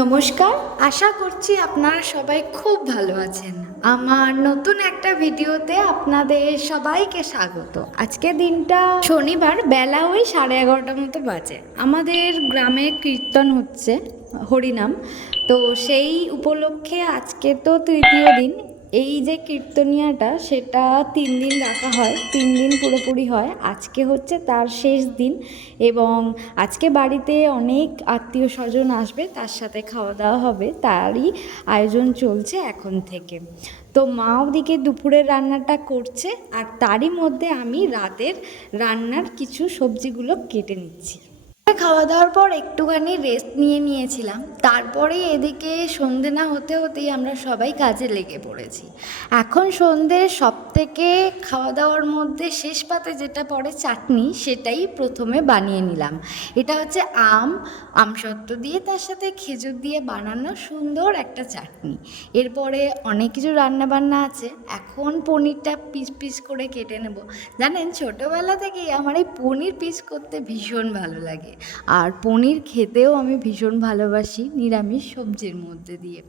নমস্কার, আশা করছি আপনারা সবাই খুব ভালো আছেন। আমার নতুন একটা ভিডিওতে আপনাদের সবাইকে স্বাগত। আজকে দিনটা শনিবার, বেলা ওই 11:30 মতো বাজে। আমাদের গ্রামে কীর্তন হচ্ছে, হরিনাম। তো সেই উপলক্ষে আজকে তো তৃতীয় দিন। এই যে কীর্তনিয়াটা সেটা 3 দিন রাখা হয়, 3 দিন পুরোপুরি হয়। আজকে হচ্ছে তার শেষ দিন এবং আজকে বাড়িতে অনেক আত্মীয় স্বজন আসবে, তার সাথে খাওয়া দাওয়া হবে, তারই আয়োজন চলছে এখন থেকে। তো মা ওদিকে দুপুরের রান্নাটা করছে আর তারই মধ্যে আমি রাতের রান্নার কিছু সবজিগুলো কেটে নিচ্ছি। খাওয়া দাওয়ার পর একটুখানি রেস্ট নিয়েছিলাম। তারপরে এদিকে সন্ধে না হতে হতেই আমরা সবাই কাজে লেগে পড়েছি। এখন সন্ধে সবথেকে খাওয়া দাওয়ার মধ্যে শেষ পাতে যেটা পড়ে চাটনি, সেটাই প্রথমে বানিয়ে নিলাম। এটা হচ্ছে আমসত্ত্ব দিয়ে তার সাথে খেজুর দিয়ে বানানো সুন্দর একটা চাটনি। এরপরে অনেক কিছু রান্নাবান্না আছে। এখন পনিরটা পিস পিস করে কেটে নেব। জানেন, ছোটোবেলা থেকেই আমার এই পনির পিস করতে ভীষণ ভালো লাগে, আর পনির খেতেও আমি ভীষণ ভালোবাসি নিরামিষ সবজির মধ্যে দিয়ে।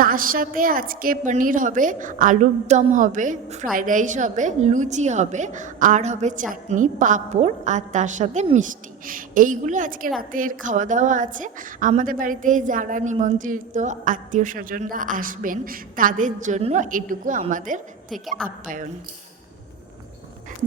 তার সাথে আজকে পনির হবে, আলুর দম হবে, ফ্রাইড রাইস হবে, লুচি হবে, আর হবে চাটনি, পাঁপড়, আর তার সাথে মিষ্টি। এইগুলো আজকে রাতের খাওয়া দাওয়া আছে। আমাদের বাড়িতে যারা নিমন্ত্রিত আত্মীয় স্বজনরা আসবেন তাদের জন্য এটুকু আমাদের থেকে আপ্যায়ন।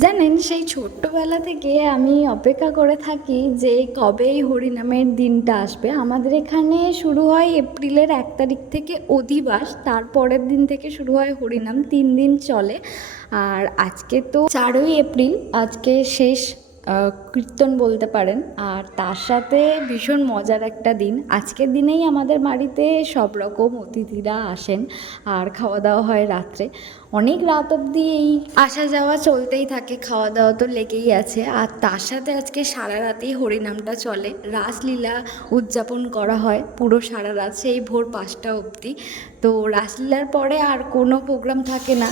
জানেন, সেই ছোট্টবেলা থেকে আমি অপেক্ষা করে থাকি যে কবে এই হরিনামের দিনটা আসবে। আমাদের এখানে শুরু হয় এপ্রিলের 1 তারিখ থেকে অধিবাস, তারপরের দিন থেকে শুরু হয় হরিনাম, 3 দিন চলে। আর আজকে তো 4ই এপ্রিল, আজকে শেষ কীর্তন বলতে পারেন। আর তার সাথে ভীষণ মজার একটা দিন। আজকের দিনেই আমাদের বাড়িতে সব রকম অতিথিরা আসেন আর খাওয়া দাওয়া হয় রাত্রে। অনেক রাত অবধি এই আসা যাওয়া চলতেই থাকে, খাওয়া দাওয়া তো লেগেই আছে। আর তার সাথে আজকে সারা রাতেই হরিনামটা চলে, রাসলীলা উদযাপন করা হয় পুরো সারা রাত, সেই ভোর 5টা অবধি। তো রাসলীলার পরে আর কোনো প্রোগ্রাম থাকে না।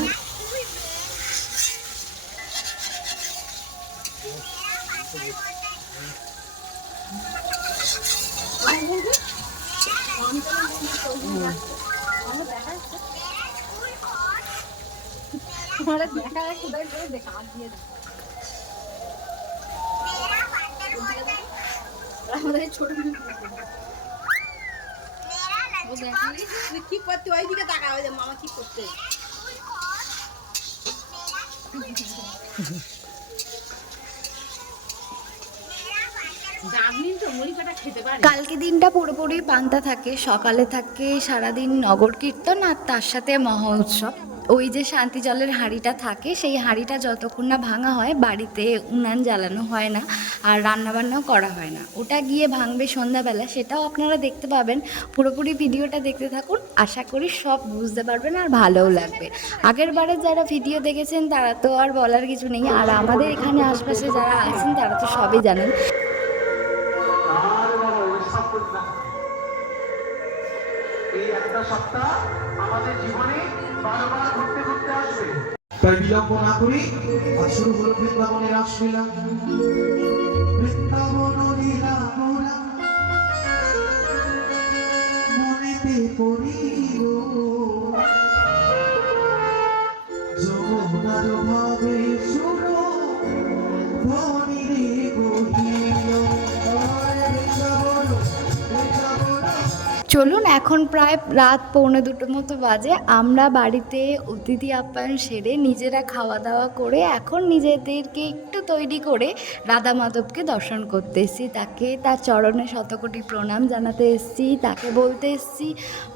কি করতে ওইদিকে তাকা, ওই যে মামা কি করতে। কালকে দিনটা পুরোপুরি পান্তা থাকে। সকালে থাকে সারাদিন নগর কীর্তন আর তার সাথে মহোৎসব। ওই যে শান্তি জলের হাঁড়িটা থাকে, সেই হাঁড়িটা যতক্ষণ না ভাঙা হয় বাড়িতে উনান জ্বালানো হয় না আর রান্নাবান্নাও করা হয় না। ওটা গিয়ে ভাঙবে সন্ধ্যাবেলা, সেটাও আপনারা দেখতে পাবেন। পুরোপুরি ভিডিওটা দেখতে থাকুন, আশা করি সব বুঝতে পারবেন আর ভালোও লাগবে। আগের বারে যারা ভিডিও দেখেছেন তারা তো আর বলার কিছু নেই, আর আমাদের এখানে আশপাশে যারা আছেন তারা তো সবই জানেন। এই একটা সপ্তাহ আমাদের জীবনে বারবার ঘুরতে ঘুরতে আসবে। তাই বিলম্ব না করি আজ শুরু হলো বৃন্দাবনের রাসলীলা। বৃন্দাবন লীলা মোরা মনেতে পড়িল, যমুনার ভাবে সুর ধ্বনি রে বহিল। চলুন, এখন প্রায় রাত 1:45 মতো বাজে। আমরা বাড়িতে অতিথি আপ্যায়ন সেরে নিজেরা খাওয়া দাওয়া করে এখন নিজেদেরকে একটু তৈরি করে রাধা মাধবকে দর্শন করতে এসেছি। তাকে তার চরণে শতকোটি প্রণাম জানাতে এসেছি। তাকে বলতে এসেছি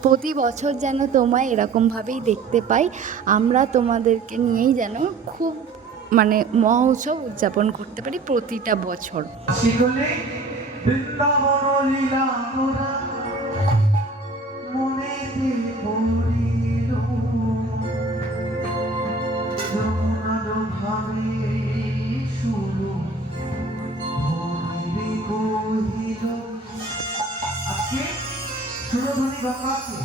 প্রতি বছর যেন তোমায় এরকমভাবেই দেখতে পাই, আমরা তোমাদেরকে নিয়েই যেন খুব মহোৎসব উদযাপন করতে পারি প্রতিটা বছর। বৃন্দাবন লীলা মোরা মনেতে পড়িল, যমুনার ভাবে সুর ধ্বনি রে বহিল। আজকে সুরধ্বনি গঙ্গাকে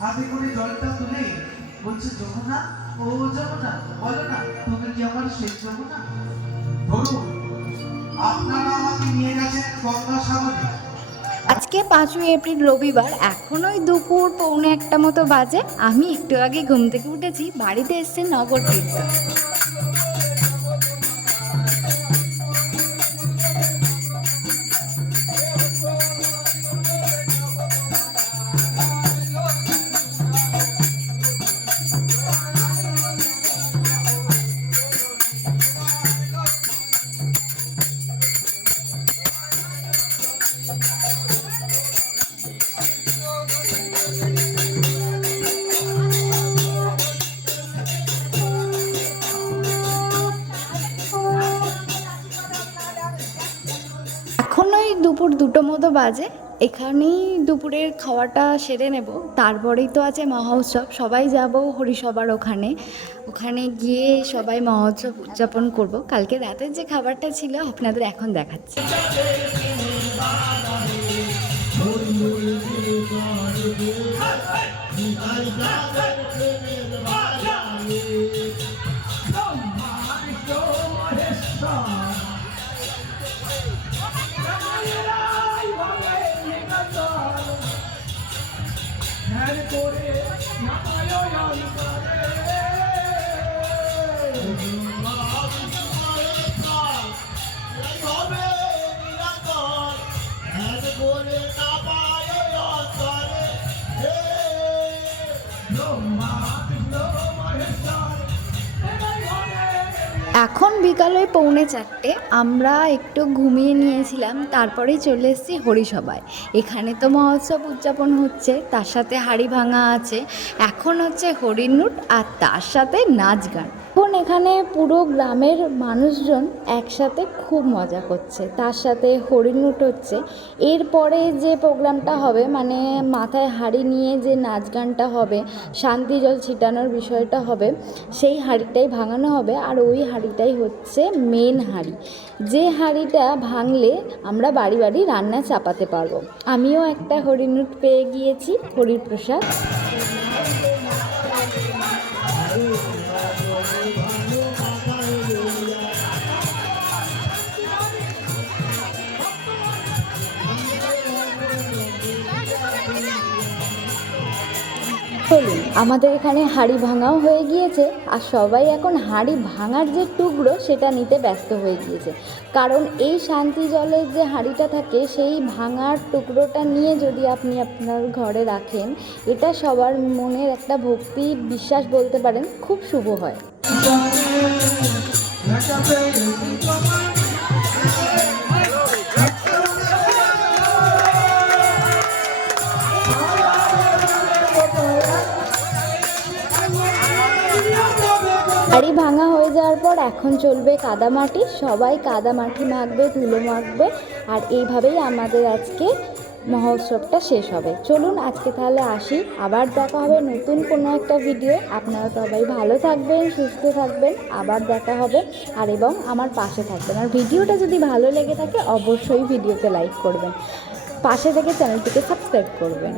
হাতে করে জলটা তুলে বলছে, যমুনা ও যমুনা, বলো না তুমি কি আমার শেষ যমুনা? ধরুন, আপনারা আমাকে নিয়ে গেছেন গঙ্গা সাগরে, আজকে 5ই এপ্রিল রবিবার, এখন ওই দুপুর 1:45 মতো বাজে। আমি একটু আগে ঘুম থেকে উঠেছি, বাড়িতে এসছে নগর কীর্তন। এখন ওই দুপুর 2টো মতো বাজে। এখানেই দুপুরের খাওয়াটা সেরে নেব, তারপরেই তো আছে মহোৎসব। সবাই যাব হরিসভার ওখানে। ওখানে গিয়ে সবাই মহোৎসব উদযাপন করব। কালকে রাতের যে খাবারটা ছিল আপনাদের এখন দেখাচ্ছি। এখন বিকাল ওই 3:45। আমরা একটু ঘুমিয়ে নিয়েছিলাম, তারপরেই চলে এসেছি হরিসভায়। এখানে তো মহোৎসব উদযাপন হচ্ছে, তার সাথে হাঁড়ি ভাঙা আছে, এখন হচ্ছে হরিণনুট, আর তার সাথে নাচ গান। এখন এখানে পুরো গ্রামের মানুষজন একসাথে খুব মজা করছে, তার সাথে হরিণনুট হচ্ছে। এরপরে যে প্রোগ্রামটা হবে, মানে মাথায় হাঁড়ি নিয়ে যে নাচ গানটা হবে, শান্তি জল ছিটানোর বিষয়টা হবে, সেই হাঁড়িটাই ভাঙানো হবে। আর ওই হাঁড়িটাই হচ্ছে মেন হাঁড়ি, যে হাঁড়িটা ভাঙলে আমরা বাড়ি বাড়ি রান্না চাপাতে পারবো। আমিও একটা হরিণনুট পেয়ে গিয়েছি, হরির প্রসাদ। চলুন, আমাদের এখানে হাঁড়ি ভাঙাও হয়ে গিয়েছে, আর সবাই এখন হাঁড়ি ভাঙার যে টুকরো সেটা নিতে ব্যস্ত হয়ে গিয়েছে। কারণ এই শান্তি জলের যে হাঁড়িটা থাকে, সেই ভাঙার টুকরোটা নিয়ে যদি আপনি আপনার ঘরে রাখেন, এটা সবার মনের একটা ভক্তি বিশ্বাস বলতে পারেন, খুব শুভ হয়। হাঁড়ি ভাঙা হয়ে যাওয়ার পর এখন চলবে কাদামাটি। সবাই কাদামাটি মাখবে, ধুলো মাখবে, আর এইভাবেই আমাদের আজকে মহোৎসবটা শেষ হবে। চলুন আজকে তাহলে আসি, আবার দেখা হবে নতুন কোনো একটা ভিডিও। আপনারা সবাই ভালো থাকবেন, সুস্থ থাকবেন, আবার দেখা হবে। আর এবং আমার পাশে থাকবেন। আর ভিডিওটা যদি ভালো লেগে থাকে অবশ্যই ভিডিওতে লাইক করবেন, পাশে থেকে চ্যানেলটিকে সাবস্ক্রাইব করবেন।